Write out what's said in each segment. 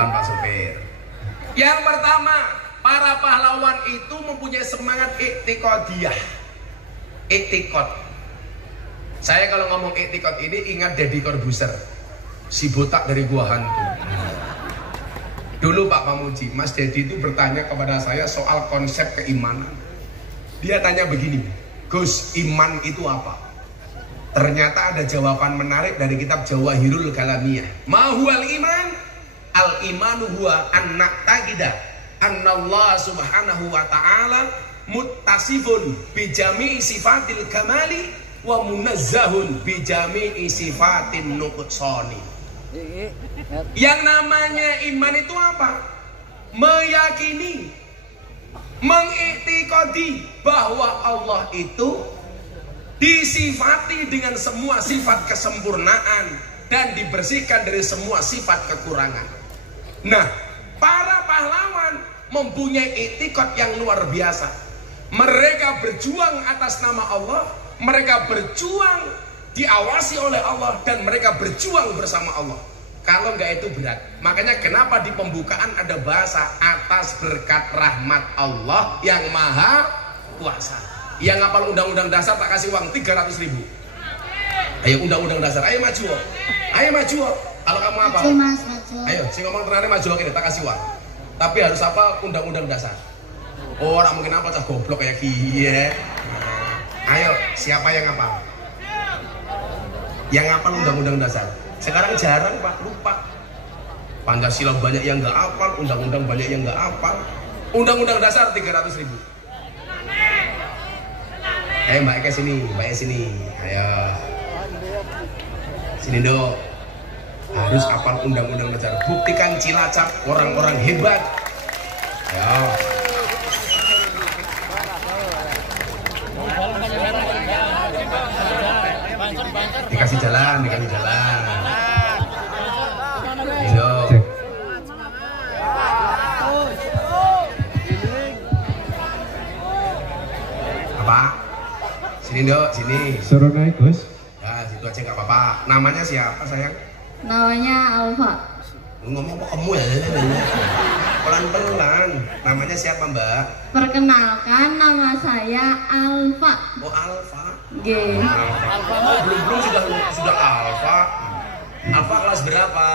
pelan Pak Supir. Yang pertama, para pahlawan itu mempunyai semangat iktiqadiyah. Iktiqad. Saya kalau ngomong iktiqad ini ingat Deddy Corbuzier, si botak dari Gua Hantu. Dulu Pak Pamuji, Mas Deddy itu bertanya kepada saya soal konsep keimanan. Dia tanya begini, Gus, iman itu apa? Ternyata ada jawaban menarik dari kitab Jawahirul Kalamiyah. Ma huwal iman? Al imanu huwa an na'taqida annallah subhanahu wa ta'ala muttasifun bi jami'i sifatil kamali wa munazzahun bi jami'i sifatin nuqsani. Yang namanya iman itu apa? Meyakini, mengiktikadi bahwa Allah itu disifati dengan semua sifat kesempurnaan dan dibersihkan dari semua sifat kekurangan. Nah, para pahlawan mempunyai iktikad yang luar biasa. Mereka berjuang atas nama Allah, mereka berjuang diawasi oleh Allah, dan mereka berjuang bersama Allah. Kalau enggak itu berat. Makanya kenapa di pembukaan ada bahasa atas berkat rahmat Allah yang maha kuasa. Yang ngapal undang-undang dasar tak kasih uang 300.000. Ayo undang-undang dasar, ayo maju. Ayo maju. Kalau kamu apa? Maju. Ayo, si ngomong terakhir maju akhirnya tak kasih uang. Tapi harus apa? Undang-undang dasar. Oh, orang mungkin apa cah goblok kayak gini ya. Ayo, siapa yang ngapal? Yang ngapal undang-undang dasar. Sekarang jarang Pak, lupa. Pancasila banyak yang nggak hafal, undang-undang banyak yang nggak hafal. Undang-undang dasar 300.000. Ayo Mbak Eka sini, Mbak Eka sini. Ayo. Sini dong. Harus hafal undang-undang dasar. Buktikan Cilacap orang-orang hebat. Ayo. Dikasih jalan, dikasih jalan. Ini dong. Apa? Sini dok, sini. Suruh naik Gus. Nah, situ aja nggak apa-apa. Namanya siapa sayang? Namanya Alfa. Lu ngomong kok kamu ya? Pelan-pelan. Namanya siapa Mbak? Perkenalkan, nama saya Alfa. Oh Alfa. G. Alfa. Oh, belum sudah Alfa. Alfa kelas berapa?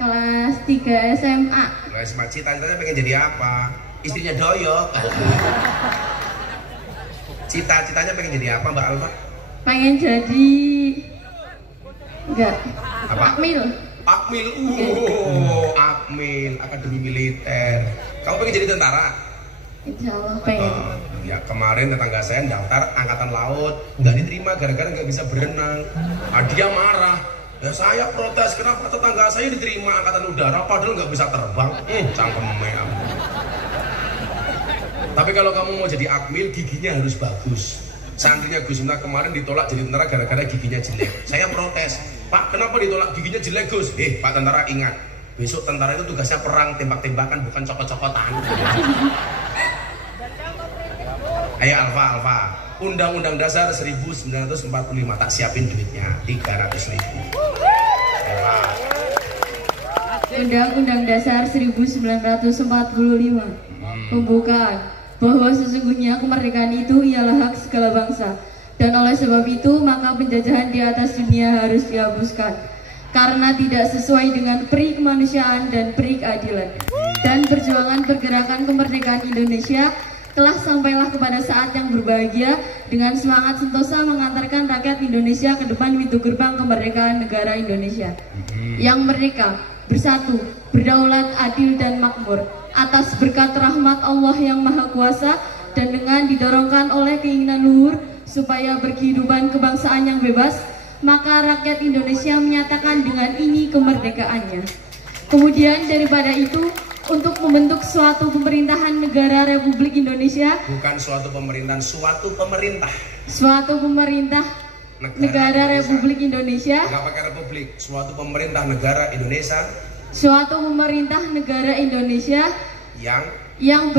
Kelas 3 SMA. Kelas SMA. Cita-citanya pengen jadi apa? Istrinya doyok. Cita-citanya pengen jadi apa Mbak Alfa? Pengen jadi enggak. Apa? Akmil. Akmil. Akmil, Akademi Militer. Kamu pengen jadi tentara? Insya Allah pengen. Ya kemarin tetangga saya daftar angkatan laut, nggak diterima gara-gara nggak bisa berenang. Dia marah. Ya saya protes, kenapa tetangga saya diterima angkatan udara padahal nggak bisa terbang. Cangkemnya. Tapi kalau kamu mau jadi akmil, giginya harus bagus. Santrinya Gus Miftah kemarin ditolak jadi tentara gara-gara giginya jelek. Saya protes, Pak kenapa ditolak giginya jelek Gus? Pak tentara ingat, besok tentara itu tugasnya perang, tembak-tembakan bukan cokot-cokotan. Ayo Alfa. Undang-undang dasar 1945 tak siapin duitnya 300.000. Undang-undang dasar 1945. Pembukaan bahwa sesungguhnya kemerdekaan itu ialah hak segala bangsa, dan oleh sebab itu maka penjajahan di atas dunia harus dihapuskan karena tidak sesuai dengan peri kemanusiaan dan peri keadilan. Dan perjuangan pergerakan kemerdekaan Indonesia telah sampailah kepada saat yang berbahagia dengan semangat sentosa mengantarkan rakyat Indonesia ke depan pintu gerbang kemerdekaan negara Indonesia yang merdeka, bersatu, berdaulat, adil dan makmur atas berkat rahmat Allah yang Maha Kuasa, dan dengan didorongkan oleh keinginan luhur supaya berkehidupan kebangsaan yang bebas, maka rakyat Indonesia menyatakan dengan ini kemerdekaannya. Kemudian daripada itu, untuk membentuk suatu pemerintahan negara Republik Indonesia, bukan suatu pemerintahan, suatu pemerintah. Suatu pemerintah negara Republik Indonesia. Nggak pakai republik, suatu pemerintah negara Indonesia. Suatu pemerintah negara Indonesia yang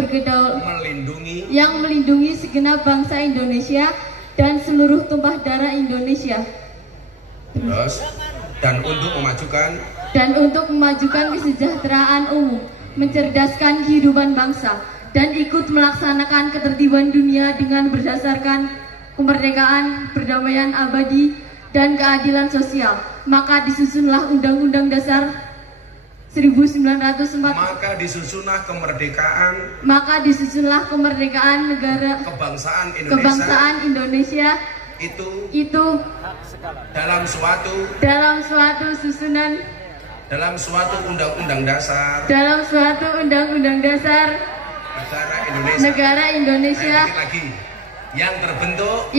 melindungi segenap bangsa Indonesia dan seluruh tumpah darah Indonesia. Terus, dan untuk memajukan dan untuk memajukan kesejahteraan umum, mencerdaskan kehidupan bangsa, dan ikut melaksanakan ketertiban dunia dengan berdasarkan kemerdekaan, perdamaian abadi, dan keadilan sosial. Maka disusunlah Undang-Undang Dasar 1945. Maka disusunlah kemerdekaan negara kebangsaan Indonesia itu dalam suatu undang-undang dasar negara Indonesia yang terbentuk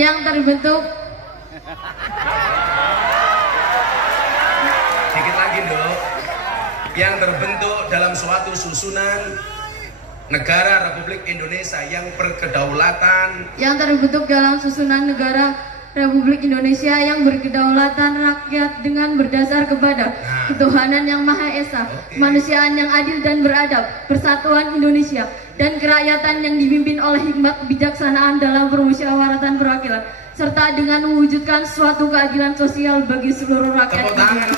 dikit lagi dong, yang terbentuk dalam suatu susunan negara Republik Indonesia yang berkedaulatan, yang berkedaulatan rakyat dengan berdasar kepada ketuhanan yang Maha Esa, kemanusiaan yang adil dan beradab, persatuan Indonesia, dan kerakyatan yang dipimpin oleh hikmat kebijaksanaan dalam permusyawaratan perwakilan, serta dengan mewujudkan suatu keadilan sosial bagi seluruh rakyat. Tepuk tangan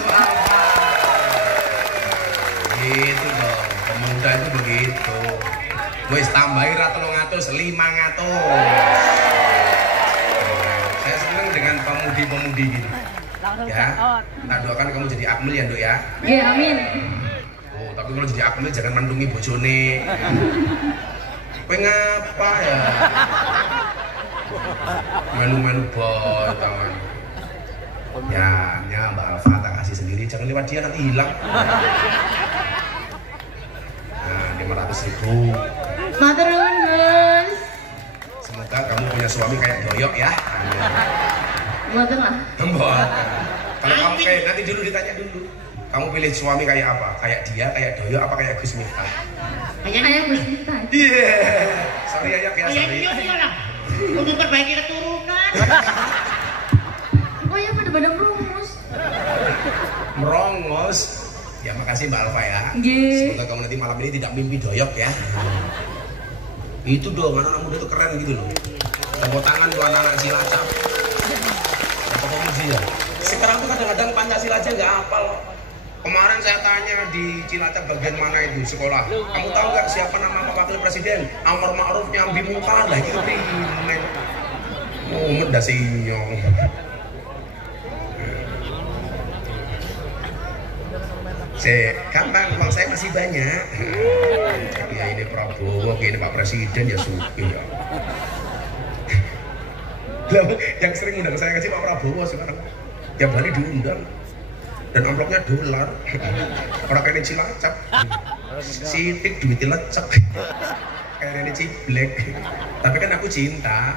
gitu dong, pemuda itu begitu. Wis tambahi ra 300, 500. Saya senang dengan pemudi-pemudi gini. Ya, tak doakan kamu jadi akmil ya, Nduk ya. Iya, amin. Oh, tapi kalau jadi akmil jangan mandungi bojone. Kowe ngapa ya? Manu-manu boy, kawan. Ya, Mbak Alfa tak kasih sendiri, jangan lewat dia nanti hilang. Nah, 500.000. Matur nuwun, Gus. Semoga kamu punya suami kayak Doyok ya. Mboten lah. Mbak. Kalau kamu kayak nanti dulu ditanya dulu. Kamu pilih suami kayak apa? Kayak dia, kayak Doyok, apa kayak Gus Miftah? Kayak Gus Miftah. Iya. Sorry ya, sorry. Untuk memperbaiki keturunan. Oh ya, pada merongos. Ya makasih Mbak Alfa ya. Semoga kamu nanti malam ini tidak mimpi Doyok ya. Itu dong, anak-anak muda itu keren gitu loh. Tepuk tangan buat anak-anak Cilacap. Apa kamu sih ya? Sekarang tuh kadang-kadang Pancasila aja nggak hafal. Kemarin saya tanya di Cilacap bagian mana itu sekolah. Kamu tahu nggak siapa nama wakil presiden? Amar Ma'ruf Nyambi Mukhtar lah gitu primen. Mumet dah sinyong. Gampang, uang saya masih banyak. Ya ini Prabowo, ini Pak Presiden ya suki ya. Yang sering undang saya kasih Pak Prabowo sekarang. Tiap hari diundang. Dan amplopnya dolar. Orang kayak Cilacap. Sitik duitnya lecek. Kayak ini Ciblek. Tapi kan aku cinta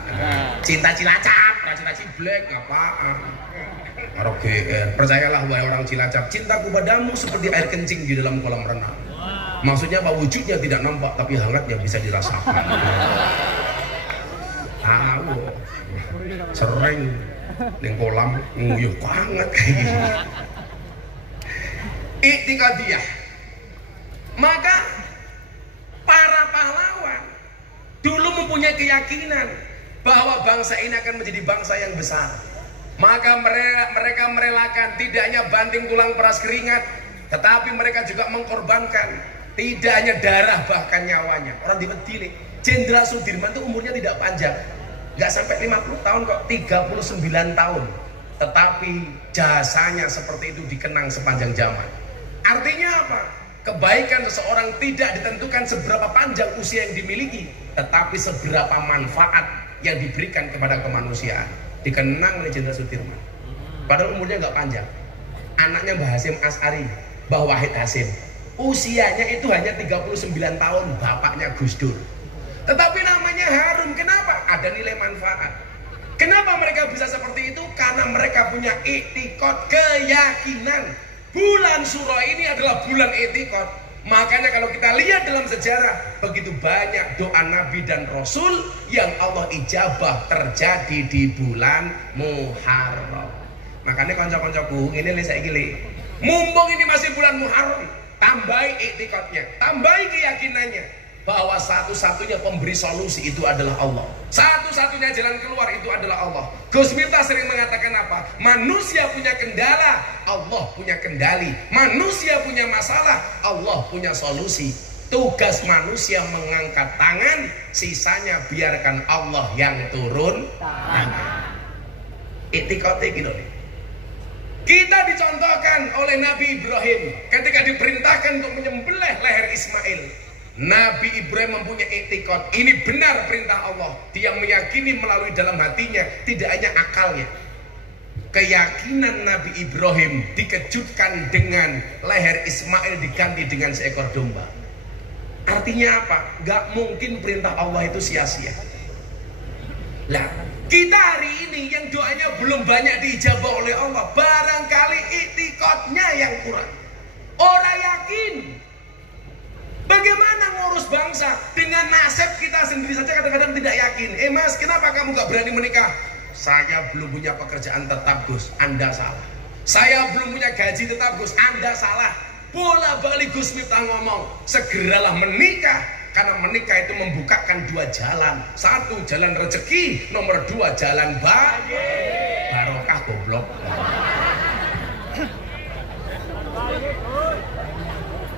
Cilacap, cinta Ciblek, apaan? Orang GR, percayalah wahai orang Cilacap, cintaku padamu seperti air kencing di dalam kolam renang. Maksudnya apa? Wujudnya tidak nampak, tapi hangatnya bisa dirasakan. Tahu, sering di kolam nguyuh banget kayak gitu. Iktikadiyah. Maka para pahlawan dulu mempunyai keyakinan bahwa bangsa ini akan menjadi bangsa yang besar. Maka mereka merelakan tidak hanya banting tulang peras keringat, tetapi mereka juga mengkorbankan tidak hanya darah bahkan nyawanya. Orang dipedili, Jenderal Sudirman itu umurnya tidak panjang, nggak sampai 50 tahun kok, 39 tahun. Tetapi jasanya seperti itu dikenang sepanjang zaman. Artinya apa? Kebaikan seseorang tidak ditentukan seberapa panjang usia yang dimiliki, tetapi seberapa manfaat yang diberikan kepada kemanusiaan. Dikenang oleh Jenderal Sudirman. Padahal umurnya nggak panjang. Anaknya Mbah Hasyim As'ari, Mbah Wahid Hasyim, usianya itu hanya 39 tahun, bapaknya Gus Dur. Tetapi namanya harum. Kenapa? Ada nilai manfaat. Kenapa mereka bisa seperti itu? Karena mereka punya i'tiqad, keyakinan. Bulan Syuro ini adalah bulan i'tiqad. Makanya kalau kita lihat dalam sejarah, begitu banyak doa Nabi dan Rasul yang Allah ijabah terjadi di bulan Muharram. Makanya konco-koncoku, ini saya gini, mumpung ini masih bulan Muharram, tambahi i'tiqadnya, tambahi keyakinannya. bahwa satu-satunya pemberi solusi itu adalah Allah. Satu-satunya jalan keluar itu adalah Allah. Gus Miftah sering mengatakan apa? Manusia punya kendala, Allah punya kendali. Manusia punya masalah, Allah punya solusi. Tugas manusia mengangkat tangan, sisanya biarkan Allah yang turun tangan. Itikotnya gitu nih. Kita dicontohkan oleh Nabi Ibrahim ketika diperintahkan untuk menyembelih leher Ismail. Nabi Ibrahim mempunyai etikot. Ini benar perintah Allah. Dia meyakini melalui dalam hatinya, tidak hanya akalnya. Keyakinan Nabi Ibrahim dikejutkan dengan leher Ismail diganti dengan seekor domba. Artinya apa? Gak mungkin perintah Allah itu sia-sia. Lah, kita hari ini yang doanya belum banyak diijabah oleh Allah, barangkali etikotnya yang kurang. Orang yakin. Bagaimana ngurus bangsa dengan nasib kita sendiri saja kadang-kadang tidak yakin. Mas, kenapa kamu gak berani menikah? Saya belum punya pekerjaan tetap, Gus. Anda salah. Saya belum punya gaji tetap, Gus. Anda salah. Bola-balik Gus Miftah ngomong, segeralah menikah. Karena menikah itu membukakan dua jalan. Satu, jalan rezeki. Nomor dua, jalan barokah, goblok.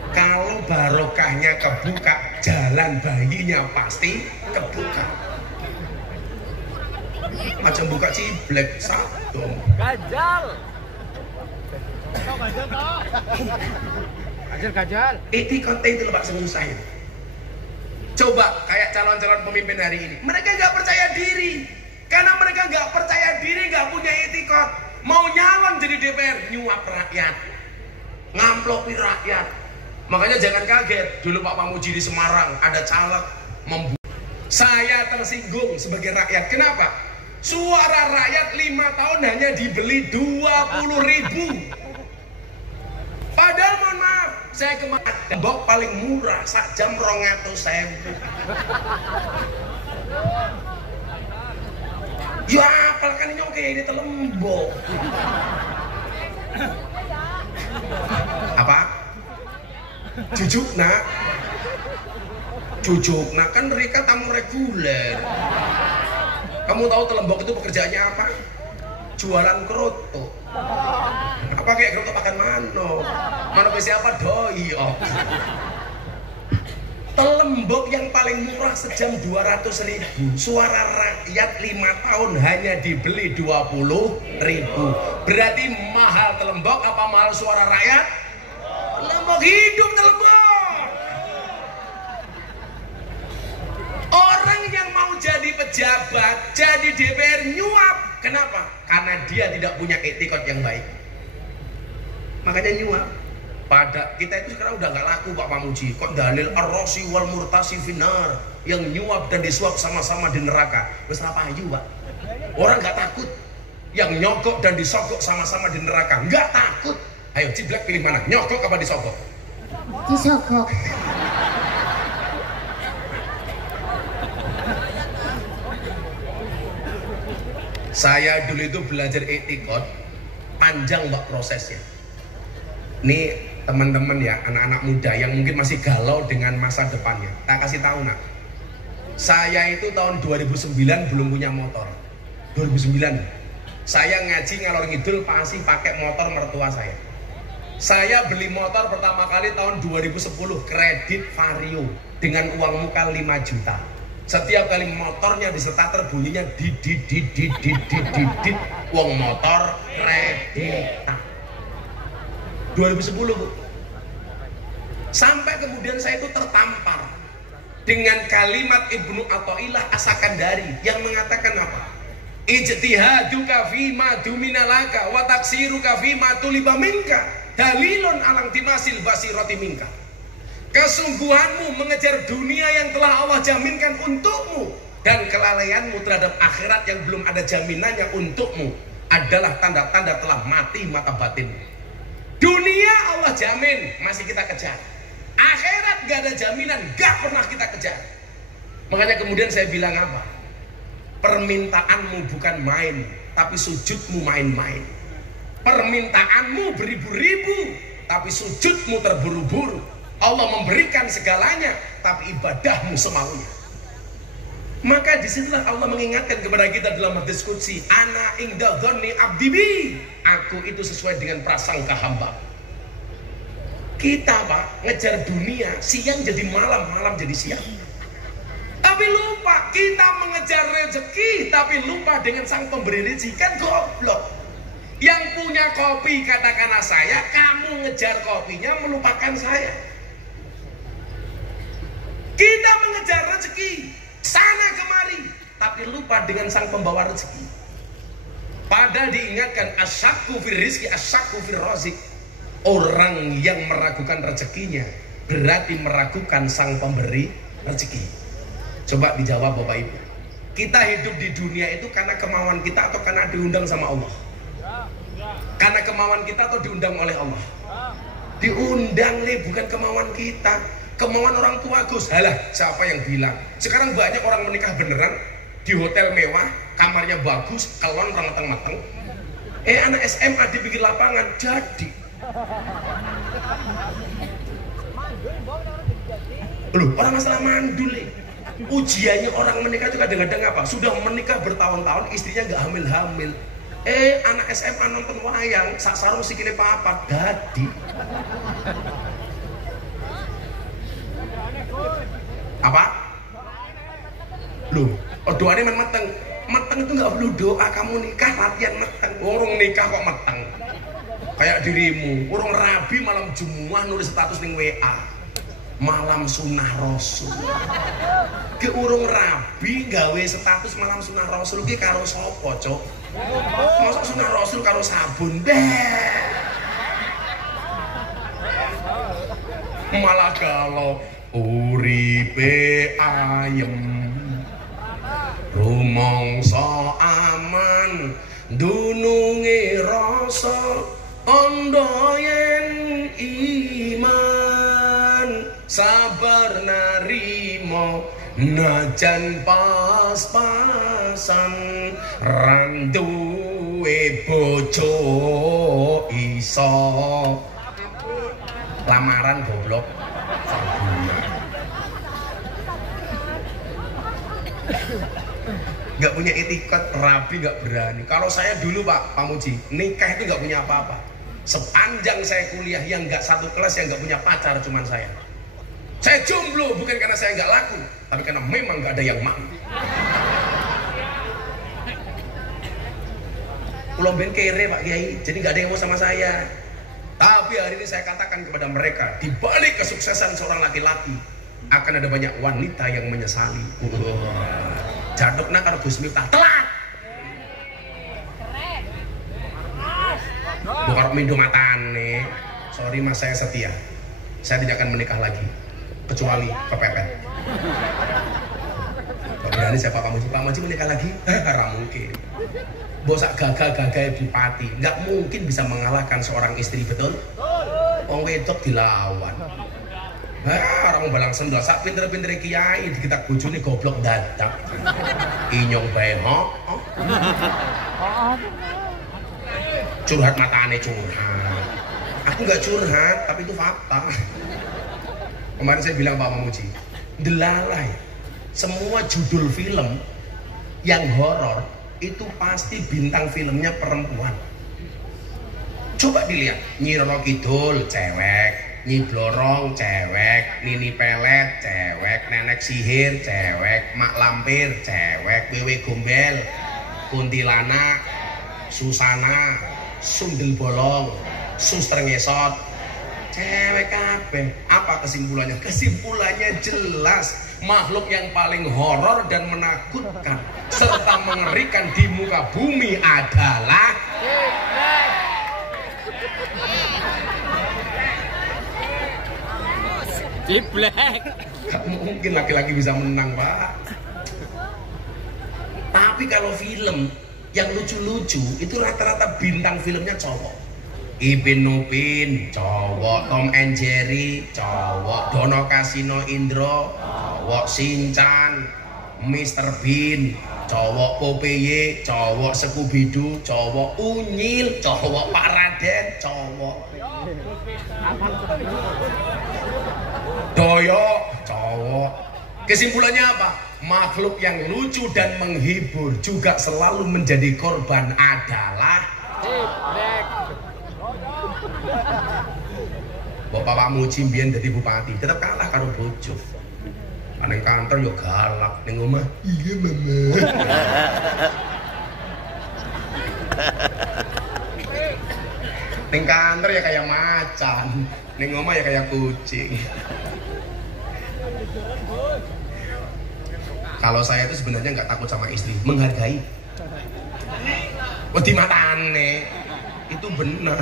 Kalau barokahnya kebuka, jalan bayinya pasti kebuka. Macam buka ciblek, satu. Gajal. Gajal. Etikot itu loh Pak, susah itu. Coba kayak calon-calon pemimpin hari ini, mereka nggak percaya diri. Karena mereka nggak percaya diri, nggak punya etikot. Mau nyalon jadi DPR, nyuap rakyat, ngamplopi rakyat. Makanya jangan kaget, dulu Pak Pamuji di Semarang ada caleg membunuh. Saya tersinggung sebagai rakyat. Kenapa? Suara rakyat 5 tahun hanya dibeli 20.000. Padahal mohon maaf, saya kemarin tembok paling murah sak jam 200.000. Ya apal kan ini oke ini telembok. Apa? Cucuk nak kan mereka tamu reguler. Kamu tahu telembok itu pekerjaannya apa? Jualan kerotok. Apa kayak kerotok makan manuk? Manuk siapa doi? Oh. Telembok yang paling murah sejam 200.000. Suara rakyat 5 tahun hanya dibeli 20.000. Berarti mahal telembok apa mahal suara rakyat? Telembok hidup telembok. Orang yang mau jadi pejabat, jadi DPR nyuap. Kenapa? Karena dia tidak punya etikot yang baik. Makanya nyuap. Pada kita itu sekarang udah nggak laku Pak Pamuji. Kok dalil ar-rasi wal murtasi finar, yang nyuap dan disuap sama-sama di neraka. Wes apa aja Pak? Orang nggak takut. Yang nyogok dan disogok sama-sama di neraka. Nggak takut. Ayo ciblek pilih mana? Nyogok apa disogok? Disogok. Saya dulu itu belajar etikot, panjang Mbak prosesnya. Nih teman-teman ya, anak-anak muda yang mungkin masih galau dengan masa depannya. Tak kasih tahu nak. Saya itu tahun 2009 belum punya motor. 2009. Saya ngaji ngalor ngidul pasti pakai motor mertua saya. Saya beli motor pertama kali tahun 2010 kredit Vario dengan uang muka 5 juta. Setiap kali motornya distarter bunyinya didit uang motor kredit. 2010 Bu. Sampai kemudian saya itu tertampar dengan kalimat Ibnu Athaillah As-Sakandari yang mengatakan apa? Ijtihaduka fima duminalaka wa taksiruka fima tuliba minka dalilun alang timasil basirati minka. Kesungguhanmu mengejar dunia yang telah Allah jaminkan untukmu dan kelalaianmu terhadap akhirat yang belum ada jaminannya untukmu adalah tanda-tanda telah mati mata batin. Dunia Allah jamin, masih kita kejar. Akhirat gak ada jaminan, gak pernah kita kejar. Makanya kemudian saya bilang apa? Permintaanmu bukan main, tapi sujudmu main-main. Permintaanmu beribu-ribu, tapi sujudmu terburu-buru. Allah memberikan segalanya, tapi ibadahmu semaunya. Maka disitulah Allah mengingatkan kepada kita dalam hadis qudsi, ana inda dzanni abdi bi, aku itu sesuai dengan prasangka hamba. Kita Pak ngejar dunia, siang jadi malam, malam jadi siang. Tapi lupa kita mengejar rezeki, tapi lupa dengan sang pemberi rezeki, kan goblok. Yang punya kopi katakanlah saya, kamu ngejar kopinya melupakan saya. Kita mengejar rezeki sana kemari, tapi lupa dengan sang pembawa rezeki. Padahal diingatkan asyakku fir rizki asyakku fir rozik. Orang yang meragukan rezekinya berarti meragukan sang pemberi rezeki. Coba dijawab Bapak Ibu. Kita hidup di dunia itu karena kemauan kita atau karena diundang sama Allah? Karena kemauan kita atau diundang oleh Allah? Diundang nih, bukan kemauan kita. Kemauan orang tua Gus. Halah, siapa yang bilang? Sekarang banyak orang menikah beneran di hotel mewah, kamarnya bagus, kelon mateng-mateng. Anak SMA di pinggir lapangan jadi. Loh, orang masalah mandul nih. Ujiannya orang menikah itu kadang-kadang apa? Sudah menikah bertahun-tahun, istrinya nggak hamil-hamil. Anak SMA nonton wayang, sak sarung sikile papa, dadi. Apa? Loh, doanya meteng. Meteng itu nggak perlu doa, kamu nikah latihan meteng. Orang nikah kok meteng. Kayak dirimu, orang rabi malam Jumat nulis status ning WA. Malam sunah Rasul. Ke urung rabi gawe status malam sunah Rasul ki karo sapa, Cuk? Masa sunah Rasul karo sabun deh. Malah kalau uripe ayem rumangsa aman dununge rasa ondo yen iman sabar narimo najan pas-pasan randuwe bojo iso lamaran goblok. Nggak punya etikot, rabi nggak berani. Kalau saya dulu Pak Muji, nikah itu nggak punya apa-apa. Sepanjang saya kuliah yang nggak satu kelas yang nggak punya pacar cuman saya. Saya jomblo bukan karena saya nggak laku, tapi karena memang nggak ada yang mau. Pulau Ben kere Pak Kiai, jadi nggak ada yang mau sama saya. Tapi hari ini saya katakan kepada mereka, di balik kesuksesan seorang laki-laki akan ada banyak wanita yang menyesali. Jadukna karo Gus Miftah telat. Bukan mindo matane. Sorry Mas, saya setia. Saya tidak akan menikah lagi kecuali kepepet. Kok berani siapa Pak Muji menikah lagi? Karena mungkin. Bosak gagah-gagah bupati nggak mungkin bisa mengalahkan seorang istri, betul? Wong wedok dilawan. Orang balang sendal sak pinter-pinter kiai kita bojone goblok dadak. Inyong bae curhat matane curhat. Aku nggak curhat, tapi itu fakta. Kemarin saya bilang Pak Mamuji, delalai semua judul film yang horor itu pasti bintang filmnya perempuan. Coba dilihat, Nyi Roro Kidul cewek, Nyi Blorong cewek, Nini Pelet cewek, Nenek Sihir cewek, Mak Lampir cewek, Wewe Gombel, Kuntilanak, Susana, Sundel Bolong, Suster Ngesot cewek kabeh. Apa kesimpulannya? Kesimpulannya jelas, makhluk yang paling horor dan menakutkan serta mengerikan di muka bumi adalah Ciblek. Gak mungkin laki-laki bisa menang Pak. Tapi kalau film yang lucu-lucu itu rata-rata bintang filmnya cowok. Ipin Upin cowok, Tom and Jerry cowok, Dono Kasino Indro cowok, Shinchan, Mr. Bean cowok, Popeye cowok, Scooby-Doo cowok, Unyil cowok, Pak Raden cowok. Doyok cowok. Kesimpulannya apa? Makhluk yang lucu dan menghibur juga selalu menjadi korban adalah Bapak Muji mbiyen dadi bupati tetap kalah karo bojo. Neng kantor yo galak, neng omah iya mama. Neng kantor ya kayak macan, neng omah ya kayak kucing. Kalau saya itu sebenarnya nggak takut sama istri, menghargai. Oh di matane itu benar.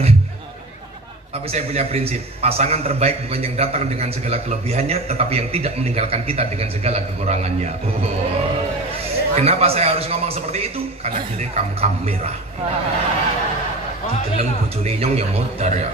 Tapi saya punya prinsip, pasangan terbaik bukan yang datang dengan segala kelebihannya, tetapi yang tidak meninggalkan kita dengan segala kekurangannya. Oh. Kenapa saya harus ngomong seperti itu? Karena direkam kamera. Dideleng bojone nyong ya modar ya.